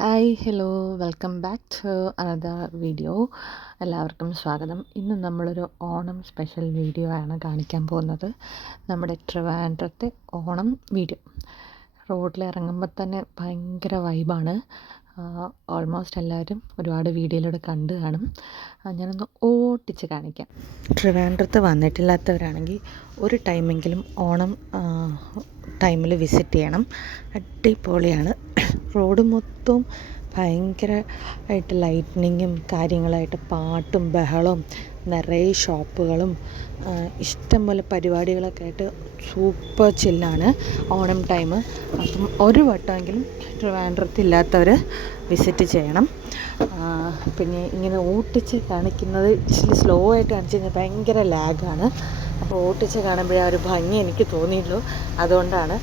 Hi hello welcome back to another video. എല്ലാവർക്കും സ്വാഗതം. ഇന്ന് നമ്മളൊരു ഓണം സ്പെഷ്യൽ വീഡിയോ ആണ് കാണിക്കാൻ പോകുന്നത്. നമ്മുടെ ട്രിവാൻഡ്രത്തെ ഓണം വീഡിയോ. റോഡിൽ ഇറങ്ങുമ്പോൾ തന്നെ ഭയങ്കര വൈബാണ്. ഓൾമോസ്റ്റ് എല്ലാവരും ഒരുപാട് വീഡിയോയിലൂടെ കണ്ടു കാണും. ഞാനൊന്ന് ഓട്ടിച്ച് കാണിക്കാം. ട്രിവാൻഡ്രത്ത് വന്നിട്ടില്ലാത്തവരാണെങ്കിൽ ഒരു ടൈമെങ്കിലും ഓണം ടൈമിൽ വിസിറ്റ് ചെയ്യണം. അടിപൊളിയാണ്. റോഡ് മൊത്തവും ഭയങ്കരമായിട്ട് ലൈറ്റ്നിങ്ങും കാര്യങ്ങളായിട്ട് പാട്ടും ബഹളവും നിറയെ ഷോപ്പുകളും ഇഷ്ടംപോലെ പരിപാടികളൊക്കെ ആയിട്ട് സൂപ്പർ ചില്ലാണ് ഓണം ടൈം. അപ്പം ഒരു വട്ടമെങ്കിലും ട്രിവാൻഡ്രത്തില്ലാത്തവർ വിസിറ്റ് ചെയ്യണം. പിന്നെ ഇങ്ങനെ ഓട്ടിച്ച് കാണിക്കുന്നത് ഇച്ചിരി സ്ലോ ആയിട്ട് കാണിച്ച് കഴിഞ്ഞാൽ ഭയങ്കര ലാഗാണ്. അപ്പോൾ ഓട്ടിച്ച് കാണുമ്പോഴേ ആ ഒരു ഭംഗി എനിക്ക് തോന്നിയുള്ളൂ. അതുകൊണ്ടാണ്.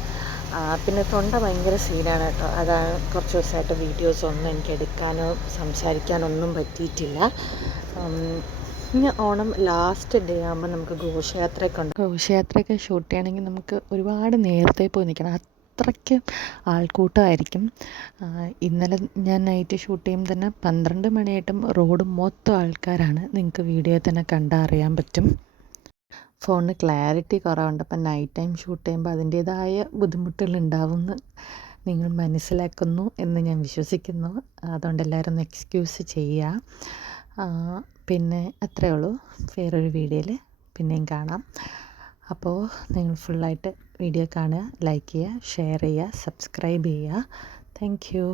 പിന്നെ തൊണ്ട ഭയങ്കര സീനാണ് കേട്ടോ. അതാണ് കുറച്ച് ദിവസമായിട്ട് വീഡിയോസൊന്നും എനിക്ക് എടുക്കാനോ സംസാരിക്കാനോ ഒന്നും പറ്റിയിട്ടില്ല. ഇനി ഓണം ലാസ്റ്റ് ഡേ ആകുമ്പോൾ നമുക്ക് ഘോഷയാത്രയൊക്കെ ഉണ്ട്. ഘോഷയാത്രയൊക്കെ ഷൂട്ട് ചെയ്യണമെങ്കിൽ നമുക്ക് ഒരുപാട് നേരത്തെ പോയി നിൽക്കണം. അത്രയ്ക്ക് ആൾക്കൂട്ടമായിരിക്കും. ഇന്നലെ ഞാൻ നൈറ്റ് ഷൂട്ട് ചെയ്യുമ്പോൾ തന്നെ 12 മണിയായിട്ടും റോഡ് മൊത്തം ആൾക്കാരാണ്. നിങ്ങൾക്ക് വീഡിയോയിൽ തന്നെ കണ്ടാൽ അറിയാൻ പറ്റും. ഫോണിന് ക്ലാരിറ്റി കുറവുണ്ട്. അപ്പം നൈറ്റ് ടൈം ഷൂട്ട് ചെയ്യുമ്പോൾ അതിൻ്റേതായ ബുദ്ധിമുട്ടുകളുണ്ടാവുമെന്ന് നിങ്ങൾ മനസ്സിലാക്കുന്നു എന്ന് ഞാൻ വിശ്വസിക്കുന്നു. അതുകൊണ്ട് എല്ലാവരും ഒന്ന് എക്സ്ക്യൂസ് ചെയ്യുക. പിന്നെ അത്രയേ ഉള്ളൂ. വേറൊരു വീഡിയോയിൽ പിന്നെയും കാണാം. അപ്പോൾ നിങ്ങൾ ഫുള്ളായിട്ട് വീഡിയോ കാണുക, ലൈക്ക് ചെയ്യുക, ഷെയർ ചെയ്യുക, സബ്സ്ക്രൈബ് ചെയ്യുക. Thank you.